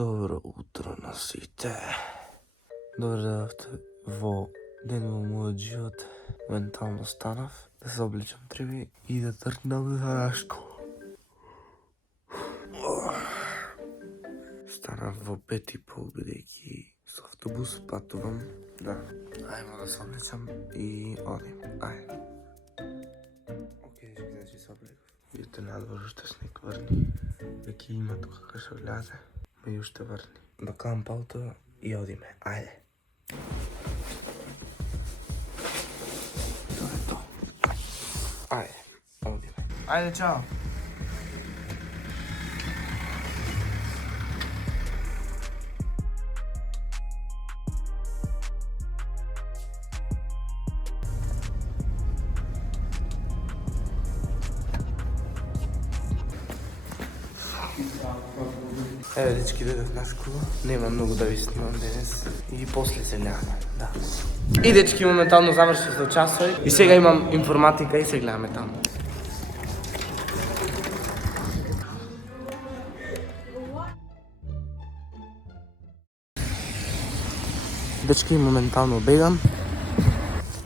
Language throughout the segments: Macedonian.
Добро утро на сите. Добре дојавте во ден во мојот живот. Ментално станав да се обличам треба и да тргнам за Рашко. Станав во 5:30 бидејќи со автобус патувам. Да, ајмо да се обличам и одим. Ајде. Океј, значи се обликав. Видите надвор уште снег врни. Веќе има тука како што гледате. Ме уште врни. До кампалто и одиме. Ајде. Тоа е тоа. Ајде, одиме. Ајде, чао. Еве, дечки, дојдов на школа. Нема многу да ви снимам денес. И после се гледаме, да. И дечки, моментално завршив за часови. И сега имам информатика и се гледаме таму. Дечки, моментално бегам.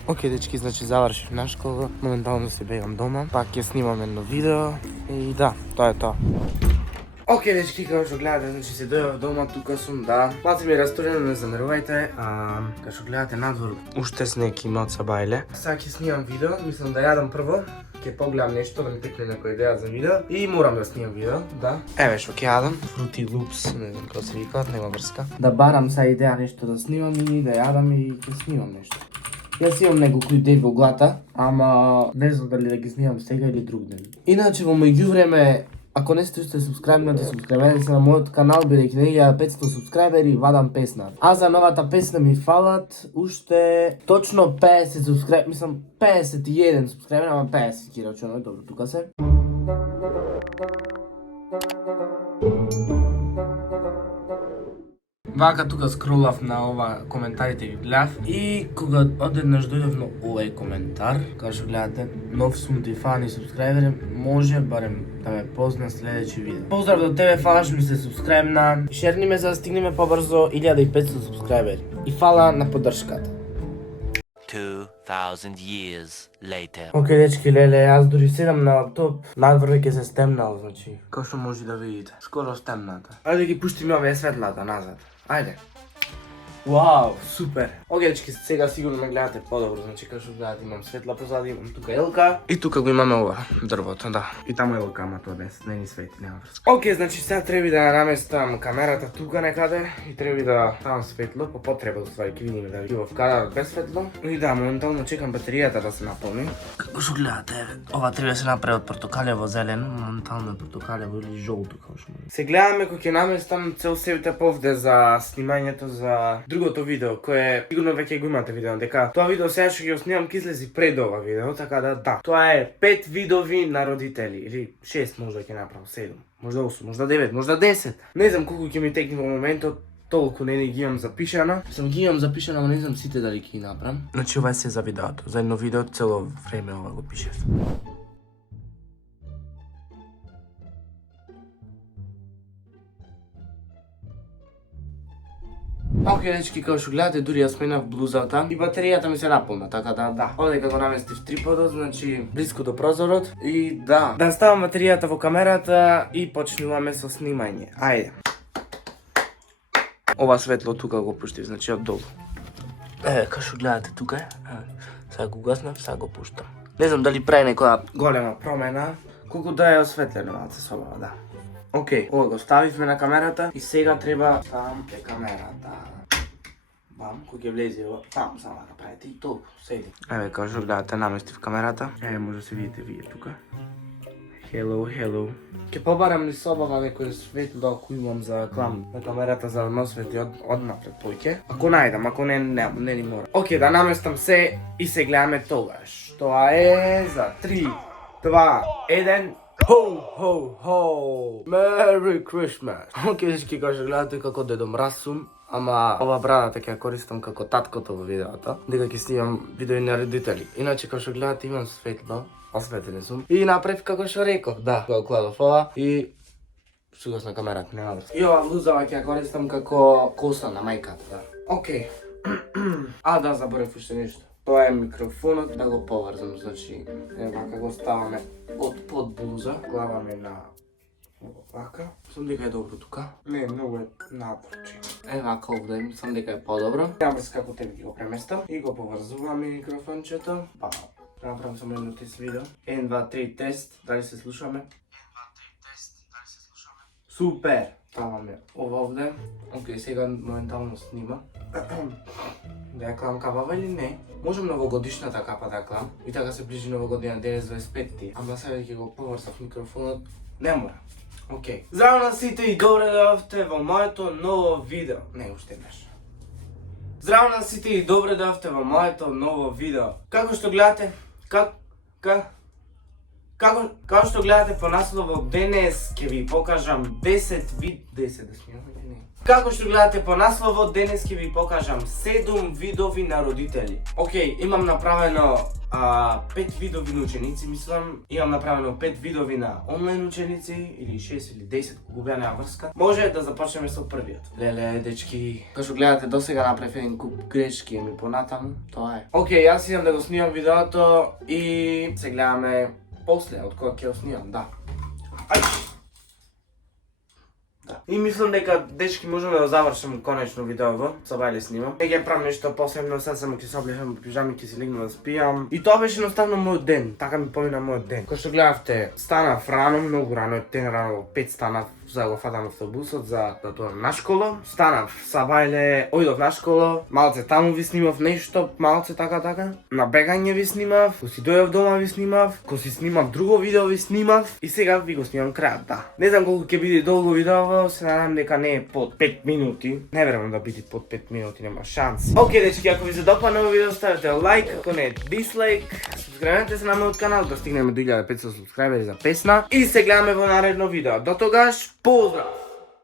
Океј, дечки, значи завршив на школа. Моментално се бегам дома. Пак ќе снимам едно видео. И да, тоа е тоа. Океј, дечки, како што гледате, значи се дојав дома, тука сум, да. Малце ми е расторено, не замерувајте. Како што гледате надвор, уште снег има од сабајле. Сега ќе снимам видео, мислам да јадам прво. Ќе погледам нешто, да ми текне некоја идеја за видео. И морам да снимам видео, да. Еве што ќе јадам. Fruity Loops, не знам како се викаат, нема врска. Да барам сега идеја нешто да снимам и да јадам и ќе снимам нешто. Јас имам неколку идеи во глата, ама не знам дали да ги снимам сега или друг ден. Иначе во меѓувреме, ако не сте уште субскрајбнати, субскрајбете се на мојот канал, бидејќи не ја 500 субскрајбери вадам песна. А за новата песна ми фалат уште точно 50 субскрајбери, мислам 51 субскрајбери, ама 50 ќе рачунам, добро, тука се. Вака тука скролав на ова коментарите ги гледав и кога одеднаш дојдов на овој коментар, како што гледате, нов сум ти фан и субскрајбери, може барем да ме позна следеќи видео. Поздрав до тебе, фала што ми се субскрајбна, шерни ме за да стигнеме побрзо 1500 субскрајбери. И фала на поддршката. 2000 years later. Океј, дечки, леле, јас дури седам на лаптоп, надвор веќе се стемнал, значи, како што може да видите, скоро стемната. Ајде ги пуштиме овие светлата назад. Ајде. Вау, супер. Океј, дечки, сега сигурно ме гледате подобро, значи како што гледате имам светла позади, имам тука елка. И тука го имаме ова, дрвото, да. И таму елка, ама тоа не ни свети, нема врска. Океј, значи сега треба да наместам камерата тука некаде и треба да ставам светло, по потреба до ствари ќе видиме да ви во вкадарот без светло. И да, моментално чекам батеријата да се наполни. Како што гледате, ова треба да се направи од портокалево зелено, моментално е портокалево или жолто како што. Се гледаме кога ќе наместам цел сетап овде за снимањето за другото видео, кое сигурно веќе го имате видео, дека тоа видео сега што ќе го снимам ќе излези пред ова видео, така да. Тоа е 5 видови на родители, или 6 можда ќе направам, 7, можда 8, можда 9, можда 10. Не знам колку ќе ми текне во моментот, толку не ги имам запишано. Сам ги имам запишано, ама не знам сите дали ќе ги направам. Значи ова е се за видеото, за едно видео цело време ова го пишев. Океј, дечки, како што гледате, дури ја сменав блузата и батеријата ми се наполна, така да. Одека го наместив триподот, значи блиску до прозорот и да ставам батеријата во камерата и почнуваме со снимање. Ајде. Ова светло тука го пуштив, значи од долу. Еве, како што гледате тука е. Сега го гаснав, сега го пуштам. Не знам дали прави некоја голема промена, колку да е осветлено малце собава, да. Океј, ова го ставивме на камерата и сега треба ставам камерата. Бам, кој ќе влезе ова, таму само да правите и толку, седи. Еве, како што гледате, наместив камерата. Еве, може да се видите вие тука. Hello. Ќе побарам ни собава некој светло ако имам за клам на камерата за да освети однапред поќе. Ако најдам, ако не ни мора. Океј, да наместам се и се гледаме тогаш. Тоа е за 3, 2, 1... Ho! Merry Christmas! Океј, дечки, како што гледате како Дедо Мраз сум, ама ова брадата ќе ја користам како таткото во видеото, дека ќе снимам видео на родители. Иначе, како што гледате, имам светло, осветен сум. И направив како што реков, да, го кладов ова и Сугасна камерата, нема врз. И ова влузава ќе ја користам како коса на мајката, да. Океј. А, да, заборев уште нешто. Тоа е микрофонот, да го поврзам, значи, вака го ставаме од под блуза, главаме на вака. Мислам дека е добро тука. Не, многу е напорчи. Вака овде, мислам дека е подобро. Ја врз како тебе ги го преместам и го поврзуваме микрофончето. Па, направам само едно тест видео. 1, 2, 3 тест, дали се слушаме? 1, 2, 3 тест, дали се слушаме? Супер! Ставаме ова овде. Океј, сега моментално снима. Да ја клам капава или не? Можем новогодишната капа да клам. И така се ближи новогодина 9.25. Ама сега ќе го поврзав микрофонот. Не мора. Океј. Здраво на сите и добре дојавте во моето ново видео. Не, уште еднаш. Здраво на сите и добре дојавте во моето ново видео. Како што гледате, како што гледате по насловот, денес ќе ви покажам 10 да снимам или не? Како што гледате по насловот, денес ќе ви покажам 7 видови на родители. Океј, имам направено 5 видови на ученици, мислам. Имам направено 5 видови на онлайн ученици, или 6 или 10, кога беа нема врска. Може да започнеме со првиот. Леле, дечки, како што гледате, досега направив еден куп грешки, ами понатаму, тоа е. Океј, јас идам да го снимам видеото и се гледаме после, од кога ќе го снимам, да. Ајде! Да. И мислам дека, дечки, можам да го завршам конечно видеото, со бајле снимам. Не ќе правам нешто посебно, sad само ќе се облечам во пижами, ќе си легнам да спијам. И тоа беше едноставно мојот ден, така ми помина мојот ден. Кој што гледавте, станав рано, многу рано, ден рано, во 5 станав, за го фатам автобусот за да дојдам на школа. Станав са бајле, ојдов на школа, малце таму ви снимав нешто, малце така. На бегање ви снимав, кога си дојдов дома ви снимав, кога си снимав друго видео ви снимав и сега ви го снимам крајот, да. Не знам колку ќе биде долго видео, се надам дека не е под 5 минути. Не верувам да биде под 5 минути, нема шанси. Океј, дечки, ако ви се допадна овој видео, ставете лайк, ако не дислайк, субскрајбете се на мојот канал да стигнеме до 1500 субскрајбери за песна и се гледаме во наредно видео. До тогаш, поздрав!